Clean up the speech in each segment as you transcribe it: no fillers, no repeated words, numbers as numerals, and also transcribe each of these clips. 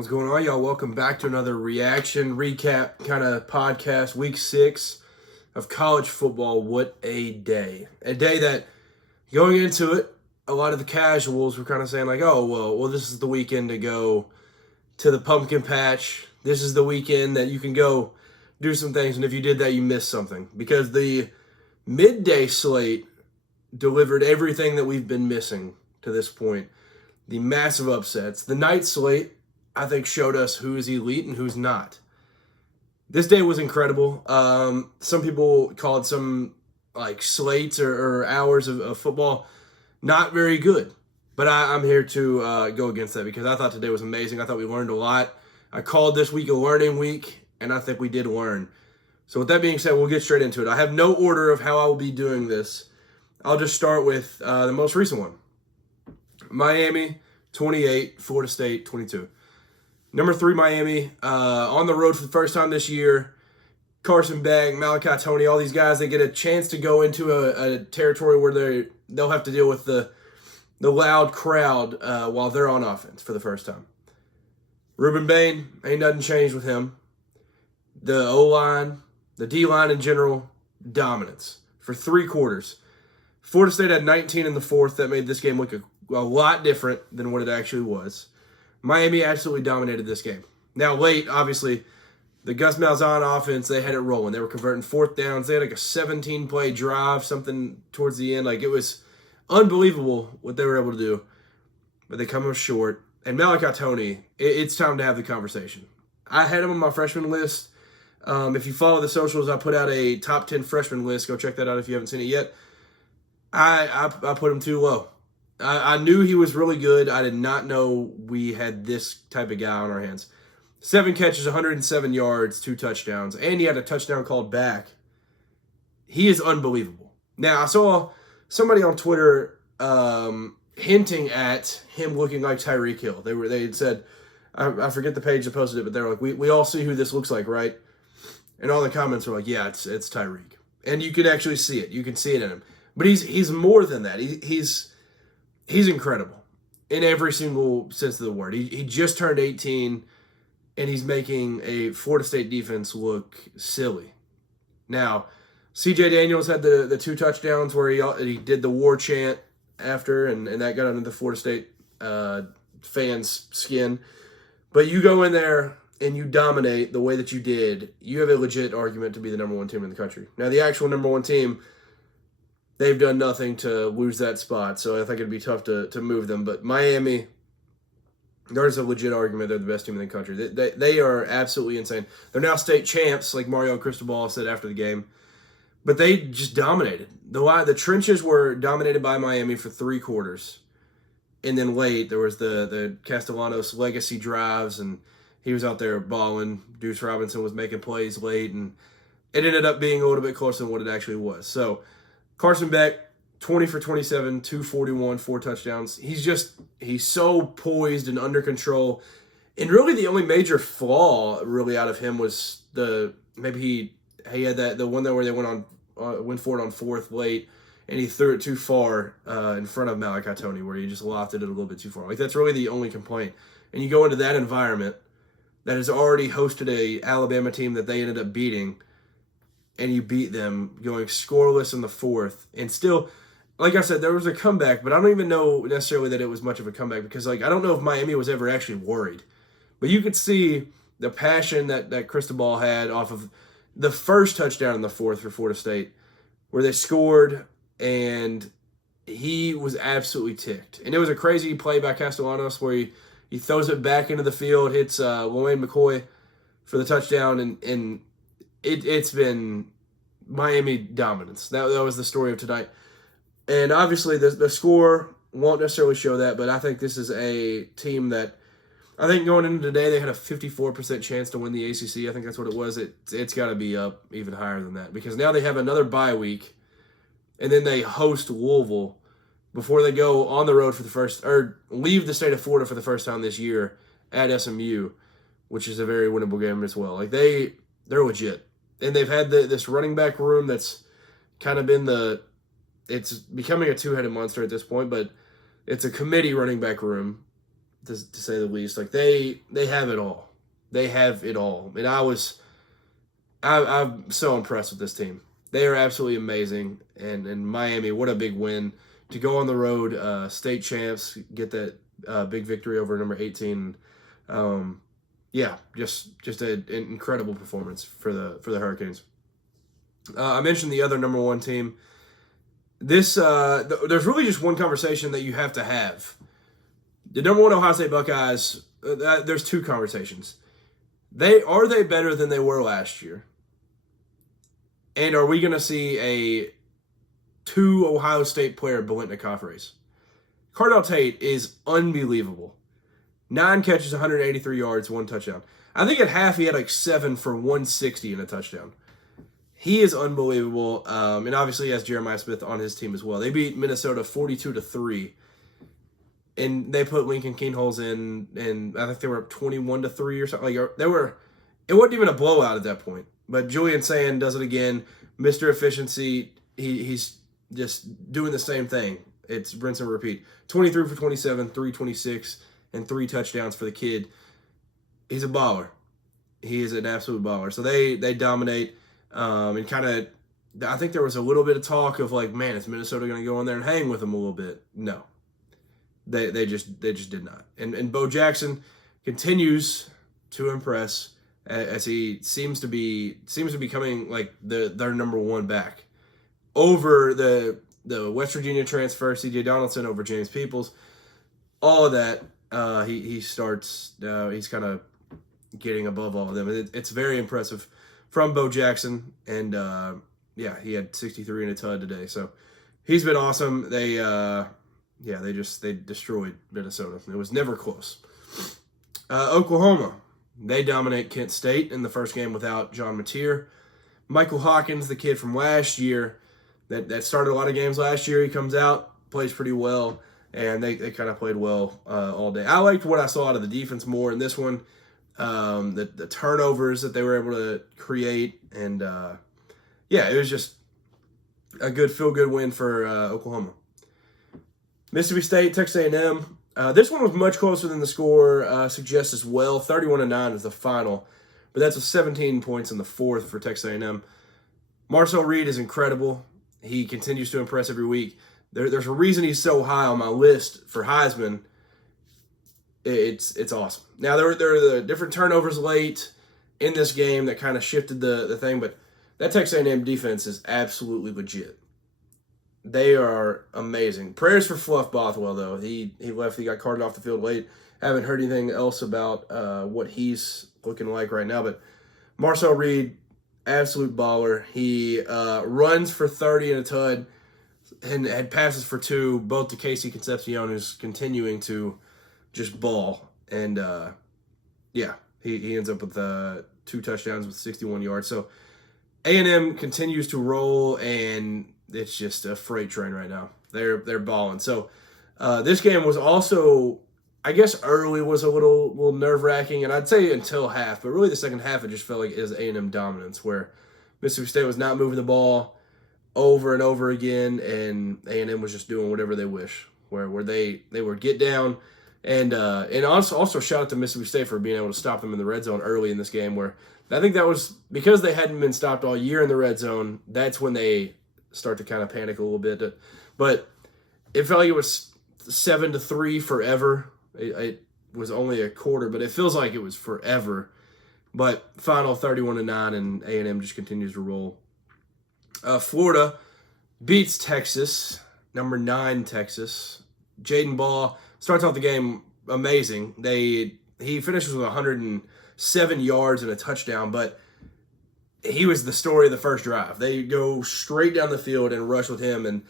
What's going on, y'all? Welcome back to another reaction recap kind of podcast. Week 6 of college football. What a day. A day that, going into it, a lot of the casuals were kind of saying like, oh, well, this is the weekend to go to the pumpkin patch. This is the weekend that you can go do some things, and if you did that, you missed something. Because the midday slate delivered everything that we've been missing to this point. The massive upsets. The night slate, I think, showed us who is elite and who's not. This day was incredible. Some people called some like slates or hours of football not very good. But I'm here to go against that because I thought today was amazing. I thought we learned a lot. I called this week a learning week, and I think we did learn. So with that being said, we'll get straight into it. I have no order of how I will be doing this. I'll just start with the most recent one. Miami, 28, Florida State, 22. Number 3, Miami, on the road for the first time this year. Carson Beck, Malachi Tony, all these guys, they get a chance to go into a territory where they'll have to deal with the loud crowd while they're on offense for the first time. Ruben Bain, ain't nothing changed with him. The O-line, the D-line in general, dominance for 3 quarters. Florida State had 19 in the fourth. That made this game look a lot different than what it actually was. Miami absolutely dominated this game. Now, late, obviously, the Gus Malzahn offense, they had it rolling. They were converting fourth downs. They had like a 17-play drive, something towards the end. Like, it was unbelievable what they were able to do. But they come up short. And Malachi Tony, it's time to have the conversation. I had him on my freshman list. If you follow the socials, I put out a top 10 freshman list. Go check that out if you haven't seen it yet. I put him too low. I knew he was really good. I did not know we had this type of guy on our hands. 7 catches, 107 yards, 2 touchdowns, and he had a touchdown called back. He is unbelievable. Now, I saw somebody on Twitter hinting at him looking like Tyreek Hill. They had said, I forget the page that posted it, but they were like, we all see who this looks like, right? And all the comments were like, yeah, it's Tyreek. And you can actually see it. You can see it in him. But he's more than that. He's incredible in every single sense of the word. He just turned 18, and he's making a Florida State defense look silly. Now, C.J. Daniels had the 2 touchdowns where he did the war chant after, and that got under the Florida State fans' skin. But you go in there and you dominate the way that you did, you have a legit argument to be the number 1 team in the country. Now, the actual number 1 team, they've done nothing to lose that spot, so I think it'd be tough to move them. But Miami, there's a legit argument they're the best team in the country. They are absolutely insane. They're now state champs, like Mario Cristobal said after the game. But they just dominated. The trenches were dominated by Miami for 3 quarters. And then late, there was the Castellanos legacy drives, and he was out there balling. Deuce Robinson was making plays late, and it ended up being a little bit closer than what it actually was. So, Carson Beck, 20 for 27, 241, 4 touchdowns. He's so poised and under control. And really the only major flaw really out of him was he had the one there where they went for it on 4th late, and he threw it too far in front of Malachi Tony, where he just lofted it a little bit too far. Like, that's really the only complaint. And you go into that environment that has already hosted a Alabama team that they ended up beating, and you beat them going scoreless in the 4th. And still, like I said, there was a comeback, but I don't even know necessarily that it was much of a comeback because, like, I don't know if Miami was ever actually worried. But you could see the passion that Cristobal had off of the first touchdown in the 4th for Florida State, where they scored, and he was absolutely ticked. And it was a crazy play by Castellanos where he throws it back into the field, hits Wayne McCoy for the touchdown, and it's been Miami dominance. That was the story of tonight. And obviously the score won't necessarily show that, but I think this is a team that, I think going into today, they had a 54% chance to win the ACC. I think that's what it was. It's got to be up even higher than that because now they have another bye week, and then they host Louisville before they go on the road leave the state of Florida for the first time this year at SMU, which is a very winnable game as well. Like, they're legit. And they've had this running back room that's kind of been it's becoming a 2-headed monster at this point, but it's a committee running back room. to say the least. Like they have it all. They have it all. And I'm so impressed with this team. They are absolutely amazing. And Miami, what a big win to go on the road, state champs, get that big victory over number 18. Yeah, just an incredible performance for the Hurricanes. I mentioned the other number one team. There's really just one conversation that you have to have. The number one Ohio State Buckeyes. There's two conversations. Are they better than they were last year? And are we going to see a 2 Ohio State player Biletnikoff race? Cardell Tate is unbelievable. 9 catches, 183 yards, 1 touchdown. I think at half he had like 7 for 160 and a touchdown. He is unbelievable. And obviously he has Jeremiah Smith on his team as well. They beat Minnesota 42-3. And they put Lincoln Keenholz in, and I think they were up 21-3 or something. It wasn't even a blowout at that point. But Julian Sand does it again. Mr. Efficiency, he's just doing the same thing. It's rinse and repeat. 23 for 27, 326, and 3 touchdowns for the kid. He's a baller. He is an absolute baller. So they dominate. And kind of, I think there was a little bit of talk of like, man, is Minnesota going to go in there and hang with them a little bit? No. They just did not. And Bo Jackson continues to impress as he seems to be becoming like their number one back over the West Virginia transfer, C.J. Donaldson over James Peoples. All of that, he starts. He's kind of getting above all of them. It's very impressive from Bo Jackson, and he had 63 in a ton today. So he's been awesome. They destroyed Minnesota. It was never close. Oklahoma, they dominate Kent State in the first game without John Mateer. Michael Hawkins, the kid from last year, that started a lot of games last year, he comes out, plays pretty well, and they kind of played well all day. I liked what I saw out of the defense more in this one. The turnovers that they were able to create, and it was just a good feel-good win for Oklahoma. Mississippi State, Texas A&M. This one was much closer than the score suggests as well. 31-9 is the final, but that's with 17 points in the fourth for Texas A&M. Marcel Reed is incredible. He continues to impress every week. There's a reason he's so high on my list for Heisman. It's awesome. Now, there were the different turnovers late in this game that kind of shifted the thing, but that Texas A&M defense is absolutely legit. They are amazing. Prayers for Fluff Bothwell, though. He left. He got carted off the field late. Haven't heard anything else about what he's looking like right now. But Marcel Reed, absolute baller. He runs for 30 and a ton and had passes for 2, both to Casey Concepcion, who's continuing to just ball. And, he ends up with 2 touchdowns with 61 yards. So A&M continues to roll, and it's just a freight train right now. They're balling. So this game was also, I guess, early was a little nerve-wracking, and I'd say until half, but really the second half it just felt like it was A&M dominance, where Mississippi State was not moving the ball over and over again, and A&M was just doing whatever they wish, where they were get down, and also shout out to Mississippi State for being able to stop them in the red zone early in this game, where I think that was because they hadn't been stopped all year in the red zone. That's when they start to kind of panic a little bit. But it felt like it was 7-3 forever. It was only a quarter, but it feels like it was forever. But final 31-9, and A&M just continues to roll. Florida beats Texas, number 9 Texas. Jaden Ball starts off the game amazing. He finishes with 107 yards and a touchdown, but he was the story of the first drive. They go straight down the field and rush with him, and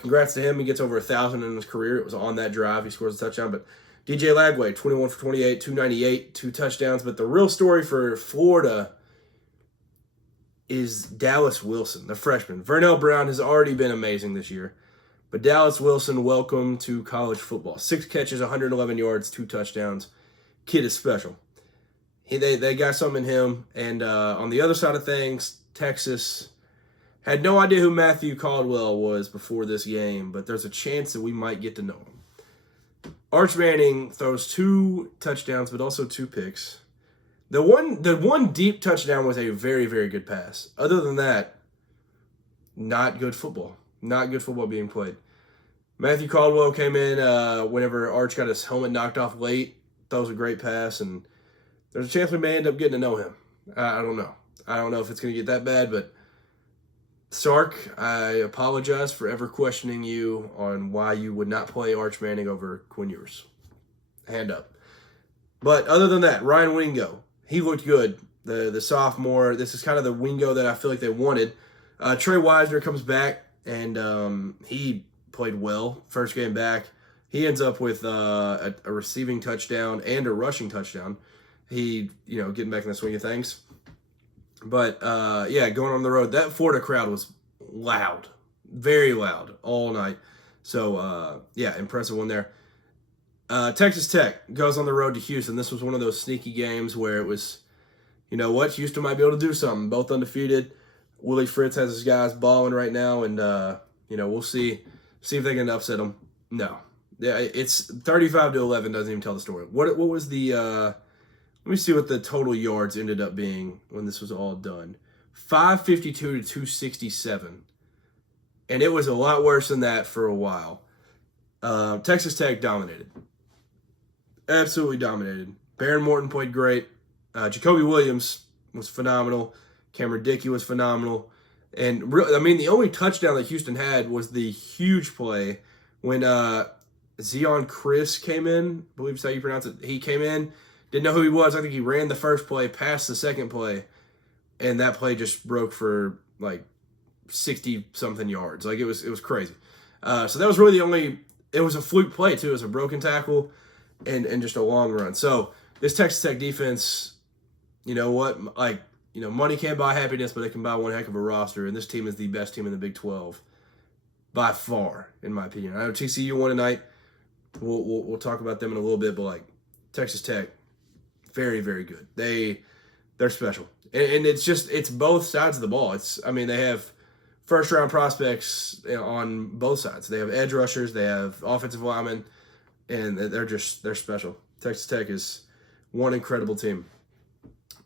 congrats to him. He gets over 1,000 in his career. It was on that drive. He scores a touchdown. But DJ Lagway, 21 for 28, 298, 2 touchdowns. But the real story for Florida is Dallas Wilson, the freshman. Vernell Brown has already been amazing this year. But Dallas Wilson, welcome to college football. 6 catches, 111 yards, 2 touchdowns. Kid is special. They got something in him. And on the other side of things, Texas had no idea who Matthew Caldwell was before this game, but there's a chance that we might get to know him. Arch Manning throws 2 touchdowns, but also 2 picks. The one deep touchdown was a very, very good pass. Other than that, not good football. Not good football being played. Matthew Caldwell came in whenever Arch got his helmet knocked off late. That was a great pass, and there's a chance we may end up getting to know him. I don't know. I don't know if it's going to get that bad, but Sark, I apologize for ever questioning you on why you would not play Arch Manning over Quinn Ewers. Hand up. But other than that, Ryan Wingo, he looked good. The sophomore, this is kind of the Wingo that I feel like they wanted. Trey Wisner comes back, and he played well first game back. He ends up with a receiving touchdown and a rushing touchdown. He, getting back in the swing of things. But, going on the road, that Florida crowd was loud, very loud all night. So, impressive one there. Texas Tech goes on the road to Houston. This was one of those sneaky games where it was, Houston might be able to do something. Both undefeated. Willie Fritz has his guys balling right now, and, we'll see if they can upset them. No. Yeah, it's 35-11, doesn't even tell the story. What was the... Let me see what the total yards ended up being when this was all done. 552 to 267. And it was a lot worse than that for a while. Texas Tech dominated. Absolutely dominated. Baron Morton played great. Jacoby Williams was phenomenal. Cameron Dickey was phenomenal. And, the only touchdown that Houston had was the huge play when Zion Chris came in. I believe that's how you pronounce it. He came in. Didn't know who he was. I think he ran the first play, passed the second play, and that play just broke for 60-something yards. It was crazy. So that was really the only. It was a fluke play too. It was a broken tackle, and just a long run. So this Texas Tech defense, you know what? Money can't buy happiness, but it can buy one heck of a roster. And this team is the best team in the Big 12 by far, in my opinion. I know TCU won tonight. We'll talk about them in a little bit, but Texas Tech. Very, very good. They're special. And it's both sides of the ball. They have first round prospects on both sides. They have edge rushers, they have offensive linemen, and they're special. Texas Tech is one incredible team.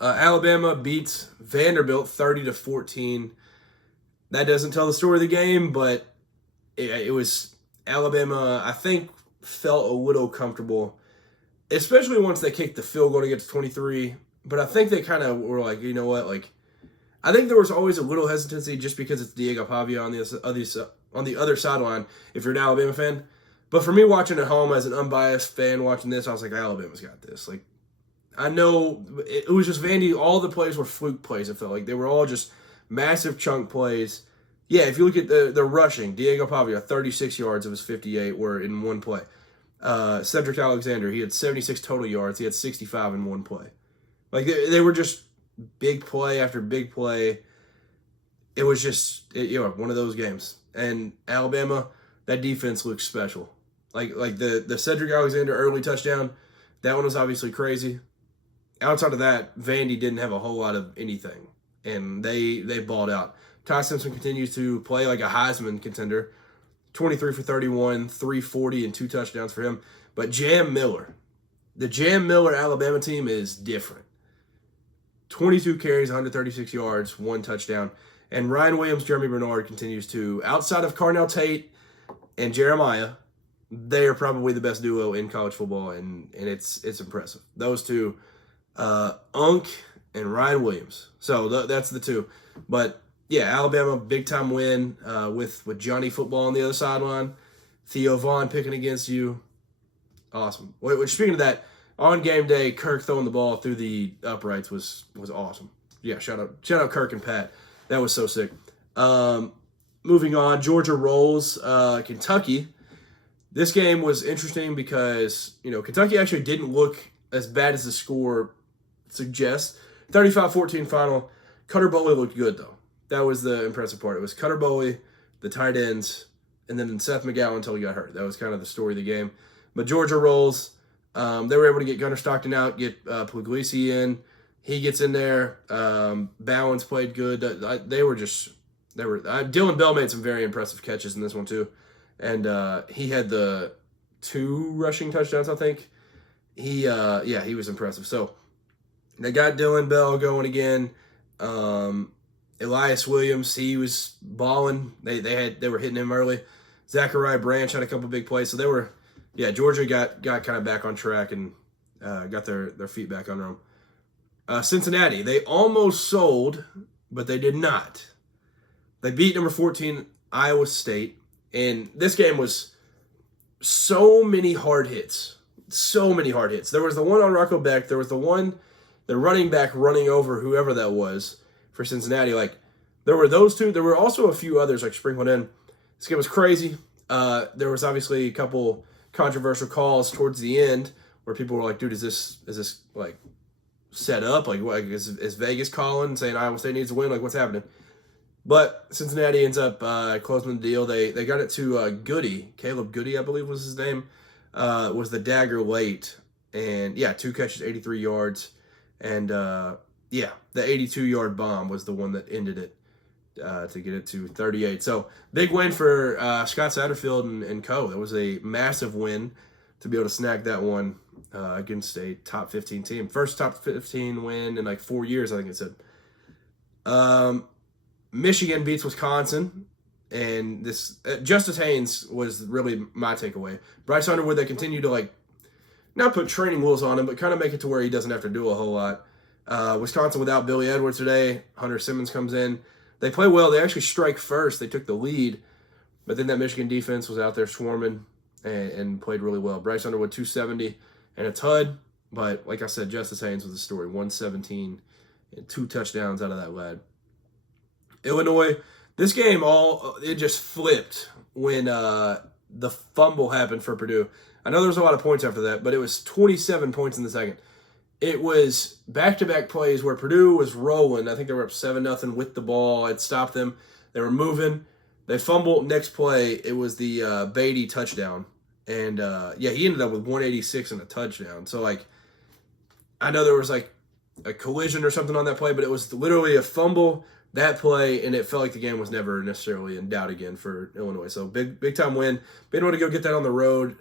Alabama beats Vanderbilt 30-14. That doesn't tell the story of the game, but it was Alabama, I think, felt a little comfortable. Especially once they kicked the field goal to get to 23. But I think they kind of were you know what? I think there was always a little hesitancy just because it's Diego Pavia on the other sideline if you're an Alabama fan. But for me watching at home as an unbiased fan watching this, I was like, Alabama's got this. I know it was just Vandy. All the plays were fluke plays, it felt like. They were all just massive chunk plays. Yeah, if you look at the rushing, Diego Pavia, 36 yards of his 58 were in one play. Cedric Alexander, he had 76 total yards. He had 65 in one play. They were just big play after big play. It was just one of those games. And Alabama, that defense looks special. The Cedric Alexander early touchdown, that one was obviously crazy. Outside of that, Vandy didn't have a whole lot of anything, and they balled out. Ty Simpson continues to play like a Heisman contender. 23 for 31, 340, and 2 touchdowns for him. But Jam Miller, the Jam Miller Alabama team is different. 22 carries, 136 yards, 1 touchdown. And Ryan Williams, Jeremy Bernard continues to, outside of Carnell Tate and Jeremiah, they are probably the best duo in college football, and it's impressive. Those two, Unk and Ryan Williams. So that's the two. But yeah, Alabama, big-time win with Johnny Football on the other sideline. Theo Vaughn picking against you. Awesome. Speaking of that, on game day, Kirk throwing the ball through the uprights was awesome. Yeah, shout out Kirk and Pat. That was so sick. Moving on, Georgia rolls Kentucky. This game was interesting because, Kentucky actually didn't look as bad as the score suggests. 35-14 final. Cutter Boley looked good, though. That was the impressive part. It was Cutter Boley, the tight ends, and then Seth McGowan until he got hurt. That was kind of the story of the game. But Georgia rolls. They were able to get Gunnar Stockton out, get Puglisi in. He gets in there. Bowens played good. Dylan Bell made some very impressive catches in this one too, and he had the 2 rushing touchdowns, I think. He was impressive. So they got Dylan Bell going again. Elias Williams, he was balling. They were hitting him early. Zachariah Branch had a couple big plays. So Georgia got kind of back on track and got their feet back under them. Cincinnati, they almost sold, but they did not. They beat number 14 Iowa State, and this game was so many hard hits. So many hard hits. There was the one on Rocco Beck. There was the running back running over whoever that was for Cincinnati. Like, there were those 2. There were also a few others like sprinkled in. This game was crazy. There was obviously a couple controversial calls towards the end where people were like, "Dude, is this like set up? Like, what is Vegas calling saying Iowa State needs to win? Like, what's happening?" But Cincinnati ends up closing the deal. They got it to Goody, Caleb Goody, I believe was his name. Was the dagger late, and 2 catches, 83 yards, and the 82-yard bomb was the one that ended it to get it to 38. So big win for Scott Satterfield and co. That was a massive win to be able to snag that one against a top 15 team. First top 15 win in like 4 years, I think it said. Michigan beats Wisconsin. And this Justice Haynes was really my takeaway. Bryce Underwood, they continue to like not put training wheels on him, but kind of make it to where he doesn't have to do a whole lot. Wisconsin without Billy Edwards today. Hunter Simmons comes in. They play well. They actually strike first. They took the lead, but then that Michigan defense was out there swarming and played really well. Bryce Underwood 270 and a tud, but like I said, Justice Haynes was the story. 117 and 2 touchdowns out of that lad. Illinois. This game, it just flipped when the fumble happened for Purdue. I know there was a lot of points after that, but it was 27 points in the second. It was back-to-back plays where Purdue was rolling. I think they were up 7-0 with the ball. It stopped them. They were moving. They fumbled. Next play, it was the Beatty touchdown. And, he ended up with 186 and a touchdown. So, like, I know there was, like, a collision or something on that play, but it was literally a fumble, that play, and it felt like the game was never necessarily in doubt again for Illinois. So big time win. Been able to go get that on the road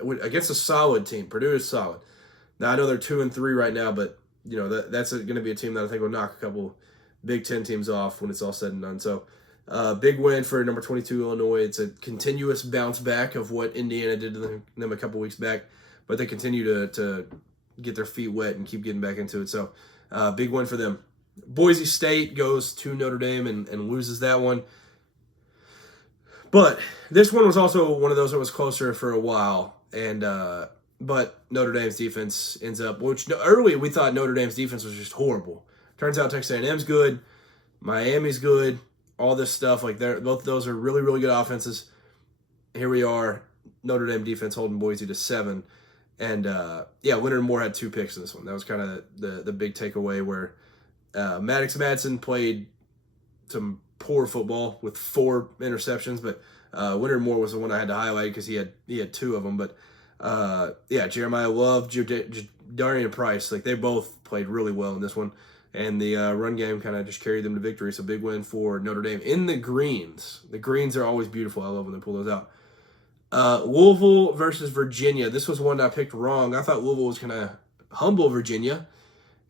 against a solid team. Purdue is solid. Now I know they're 2-3 right now, but that's going to be a team that I think will knock a couple Big Ten teams off when it's all said and done. So big win for number 22 Illinois. It's a continuous bounce back of what Indiana did to them a couple weeks back, but they continue to get their feet wet and keep getting back into it. So big win for them. Boise State goes to Notre Dame and loses that one. But this one was also one of those that was closer for a while. But Notre Dame's defense ends up, which early we thought Notre Dame's defense was just horrible. Turns out Texas A&M's good, Miami's good, all this stuff. Like both of those are really, really good offenses. Here we are, Notre Dame defense holding Boise to 7. And Leonard Moore had 2 picks in this one. That was kind of the big takeaway where Maddox Madsen played some poor football with 4 interceptions, but Leonard Moore was the one I had to highlight because he had 2 of them. But Jeremiah Love, Darian Price, like they both played really well in this one, and the run game kind of just carried them to victory. So big win for Notre Dame in the greens. The greens are always beautiful. I love when they pull those out. Louisville versus Virginia. This was one I picked wrong. I thought Louisville was gonna humble Virginia.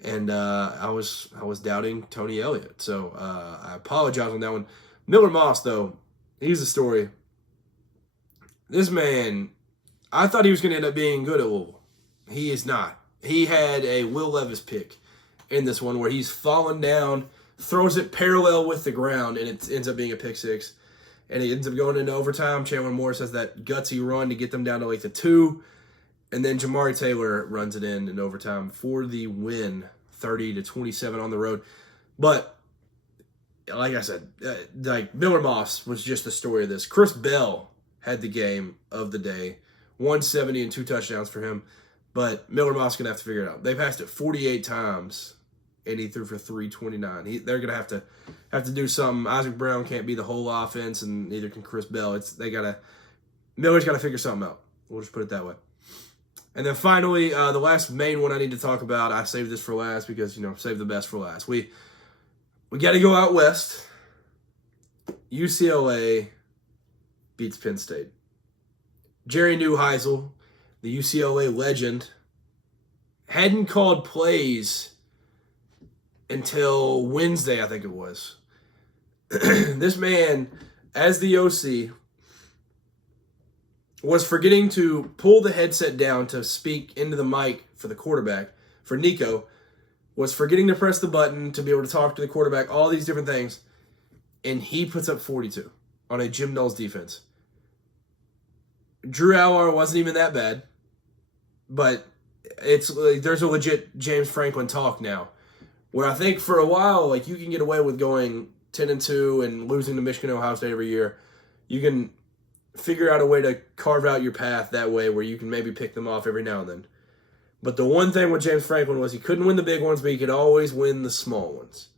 And I was doubting Tony Elliott. So I apologize on that one. Miller Moss, though, he's the story. This man, I thought he was going to end up being good at Louisville. He is not. He had a Will Levis pick in this one where he's falling down, throws it parallel with the ground, and it ends up being a pick 6. And he ends up going into overtime. Chandler Morris has that gutsy run to get them down to like the 2. And then Jamari Taylor runs it in overtime for the win, 30-27 on the road. But like I said, Miller Moss was just the story of this. Chris Bell had the game of the day, 170 and 2 touchdowns for him. But Miller Moss gonna have to figure it out. They passed it 48 times, and he threw for 329. They're gonna have to do something. Isaac Brown can't be the whole offense, and neither can Chris Bell. Miller's gotta figure something out. We'll just put it that way. And then finally, the last main one I need to talk about, I saved this for last because, save the best for last. We got to go out west. UCLA beats Penn State. Jerry Neuheisel, the UCLA legend, hadn't called plays until Wednesday, I think it was. This man, as the OC, was forgetting to pull the headset down to speak into the mic for the quarterback, for Nico, was forgetting to press the button to be able to talk to the quarterback, all these different things, and he puts up 42 on a Jim Knowles defense. Drew Allar wasn't even that bad, but it's like there's a legit James Franklin talk now, where I think for a while, like, you can get away with going 10-2 and losing to Michigan and Ohio State every year. You can figure out a way to carve out your path that way where you can maybe pick them off every now and then. But the one thing with James Franklin was he couldn't win the big ones, but he could always win the small ones.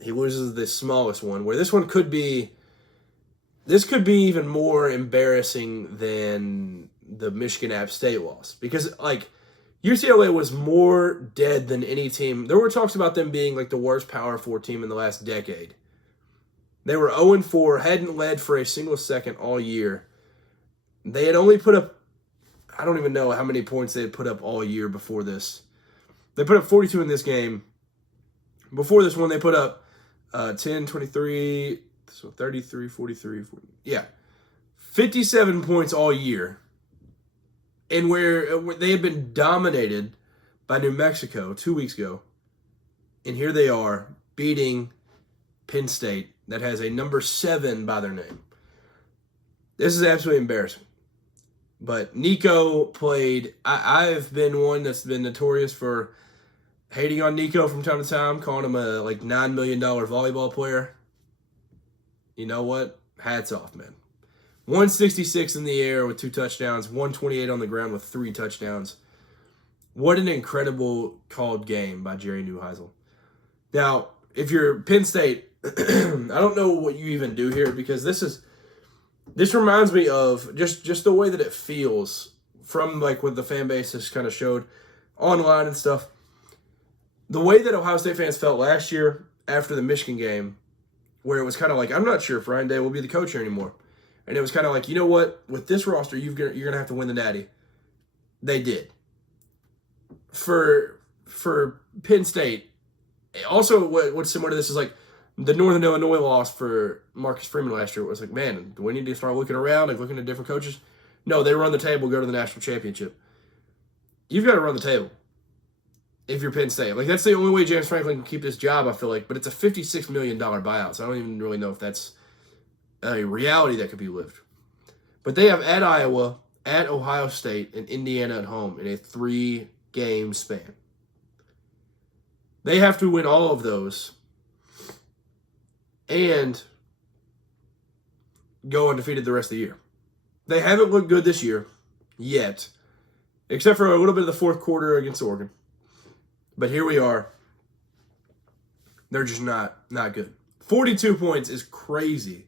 He loses the smallest one, where this could be even more embarrassing than the Michigan App State loss. Because, like, UCLA was more dead than any team. There were talks about them being, like, the worst Power 4 team in the last decade. They were 0-4, hadn't led for a single second all year. They had only put up, I don't even know how many points they had put up all year before this. They put up 42 in this game. Before this one, they put up 10, 23, so 33, 43, 40, yeah. 57 points all year. And where they had been dominated by New Mexico 2 weeks ago. And here they are beating Penn State that has a number 7 by their name. This is absolutely embarrassing. But Nico played. I've been one that's been notorious for hating on Nico from time to time, calling him a $9 million volleyball player. You know what? Hats off, man. 166 in the air with 2 touchdowns, 128 on the ground with 3 touchdowns. What an incredible called game by Jerry Neuheisel. Now, if you're Penn State, I don't know what you even do here, because this reminds me of just the way that it feels from what the fan base has kind of showed online and stuff. The way that Ohio State fans felt last year after the Michigan game, where it was kind of like, I'm not sure if Ryan Day will be the coach here anymore. And it was kind of like, you know what? With this roster, you're going to have to win the Natty. They did. For Penn State, also what's similar to this is like the Northern Illinois loss for Marcus Freeman last year. It was like, man, do we need to start looking around and looking at different coaches? No, they run the table, go to the national championship. You've got to run the table if you're Penn State. That's the only way James Franklin can keep this job, I feel like. But it's a $56 million buyout, so I don't even really know if that's a reality that could be lived. But they have at Iowa, at Ohio State, and Indiana at home in a 3-game span. They have to win all of those and go undefeated the rest of the year. They haven't looked good this year yet, except for a little bit of the fourth quarter against Oregon. But here we are. They're just not good. 42 points is crazy.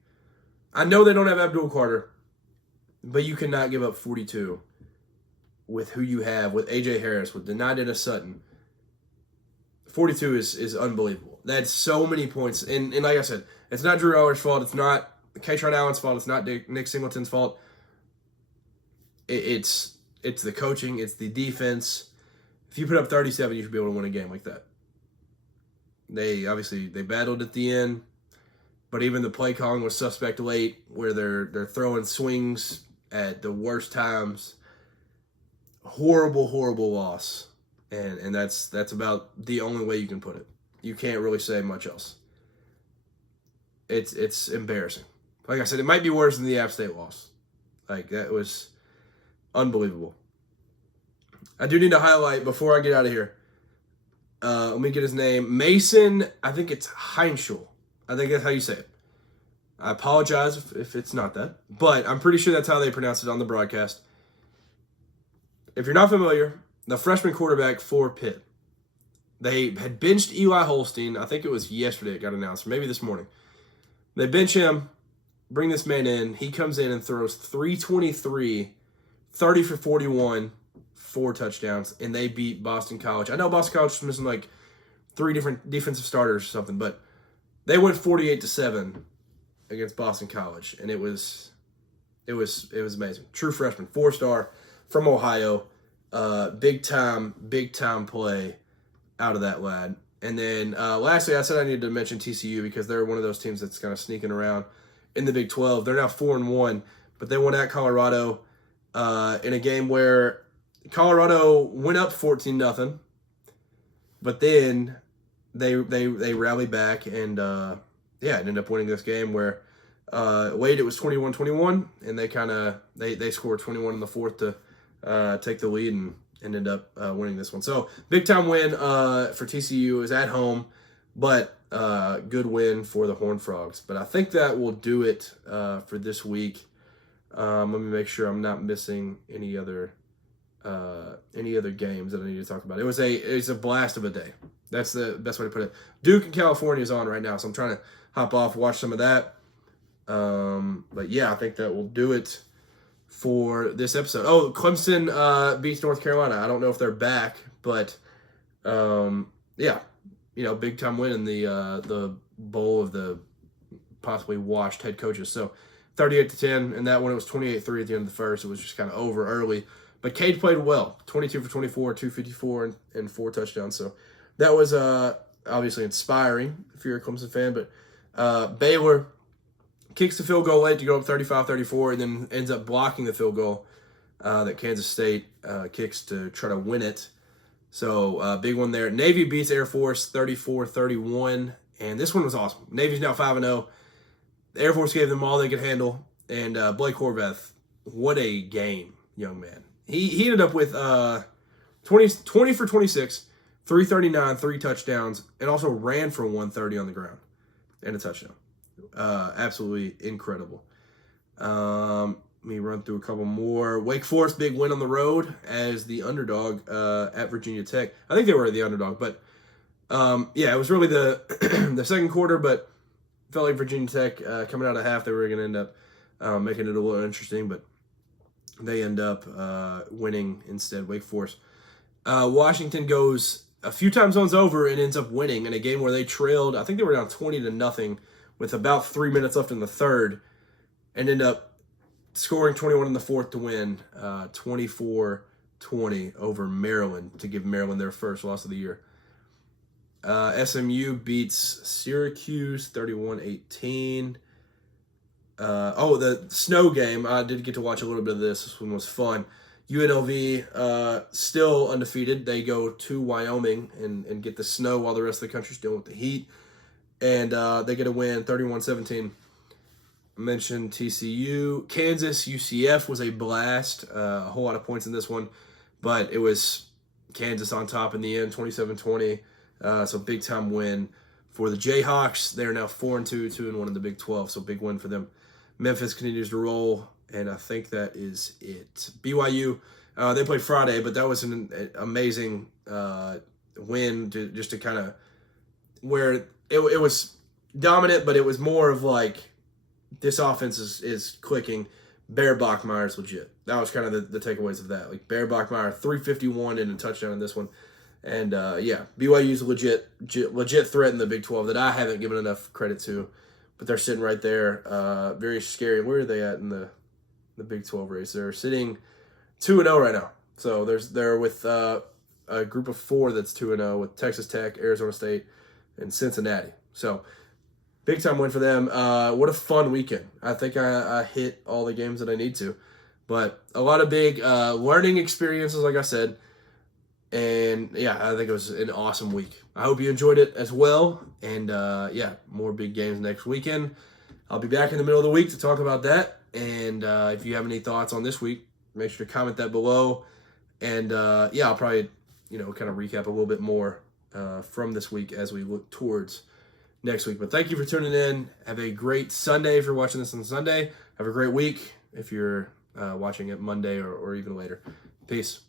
I know they don't have Abdul Carter, but you cannot give up 42 with who you have, with A.J. Harris, with Denida Sutton. 42 is unbelievable. That's so many points. And like I said, it's not Drew Allar's fault. It's not Kaytron Allen's fault. It's not Nick Singleton's fault. It's the coaching. It's the defense. If you put up 37, you should be able to win a game like that. They battled at the end, but even the play calling was suspect late, where they're throwing swings at the worst times. Horrible, horrible loss. And that's about the only way you can put it. You can't really say much else. It's embarrassing. Like I said, it might be worse than the App State loss. That was unbelievable. I do need to highlight, before I get out of here, let me get his name. Mason, I think it's Heinschel. I think that's how you say it. I apologize if it's not that, but I'm pretty sure that's how they pronounce it on the broadcast. If you're not familiar, the freshman quarterback for Pitt, they had benched Eli Holstein. I think it was yesterday it got announced, maybe this morning. They bench him, bring this man in. He comes in and throws 323, 30 for 41, 4 touchdowns, and they beat Boston College. I know Boston College was missing 3 different defensive starters or something, but they went 48-7 against Boston College, and it was It was amazing. True freshman, 4-star from Ohio. Big time play out of that lad. And then lastly, I said I needed to mention TCU because they're one of those teams that's kind of sneaking around in the Big 12. They're now 4-1, but they won at Colorado in a game where Colorado went up 14-0, but then they rallied back and ended up winning this game where late it was 21-21, and they scored 21 in the fourth to take the lead and ended up winning this one. So big time win for TCU. It was at home, but good win for the Horned Frogs. But I think that will do it for this week. Let me make sure I'm not missing any other games that I need to talk about. It's a blast of a day. That's the best way to put it. Duke in California is on right now, so I'm trying to hop off, watch some of that. But yeah, I think that will do it for this episode. Oh, Clemson beats North Carolina. I don't know if they're back, but big time win in the bowl of the possibly washed head coaches. So 38-10, and that one it was 28-3 at the end of the first. It was just kind of over early. But Cade played well, 22 for 24, 254, and 4 touchdowns. So that was obviously inspiring if you're a Clemson fan. But Baylor kicks the field goal late to go up 35-34, and then ends up blocking the field goal that Kansas State kicks to try to win it. So big one there. Navy beats Air Force 34-31, and this one was awesome. Navy's now 5-0. The Air Force gave them all they could handle, and Blake Horvath, what a game, young man. He ended up with 20 for 26, 339, 3 touchdowns, and also ran for 130 on the ground and a touchdown. Absolutely incredible. Let me run through a couple more. Wake Forest, big win on the road as the underdog at Virginia Tech. I think they were the underdog, but it was really the the second quarter, but felt like Virginia Tech coming out of half, they were going to end up making it a little interesting, but they end up winning instead, Wake Forest. Washington goes a few time zones over and ends up winning in a game where they trailed, I think they were down 20-0 with about 3 minutes left in the third, and end up scoring 21 in the fourth to win 24-20 over Maryland to give Maryland their first loss of the year. SMU beats Syracuse 31-18. The snow game. I did get to watch a little bit of this. This one was fun. UNLV still undefeated. They go to Wyoming and get the snow while the rest of the country's dealing with the heat. And they get a win 31-17. I mentioned TCU. Kansas UCF was a blast. A whole lot of points in this one. But it was Kansas on top in the end, 27-20. So big time win for the Jayhawks. They're now 4-2, 2-1 in the Big 12. So big win for them. Memphis continues to roll, and I think that is it. BYU, they played Friday, but that was an amazing win just to kind of where it was dominant, but it was more of like this offense is clicking. Bear Bachmeier's legit. That was kind of the takeaways of that. Like Bear Bachmeier, 351 and a touchdown in this one. And BYU's a legit threat in the Big 12 that I haven't given enough credit to. But they're sitting right there. Very scary. Where are they at in the Big 12 race? They're sitting 2-0 right now. So they're with a group of 4 that's 2-0 with Texas Tech, Arizona State, and Cincinnati. So big time win for them. What a fun weekend. I think I hit all the games that I need to. But a lot of big learning experiences, like I said. And I think it was an awesome week. I hope you enjoyed it as well. And more big games next weekend. I'll be back in the middle of the week to talk about that. And if you have any thoughts on this week, make sure to comment that below. And I'll probably kind of recap a little bit more from this week as we look towards next week. But thank you for tuning in. Have a great Sunday if you're watching this on Sunday. Have a great week if you're watching it Monday or even later. Peace.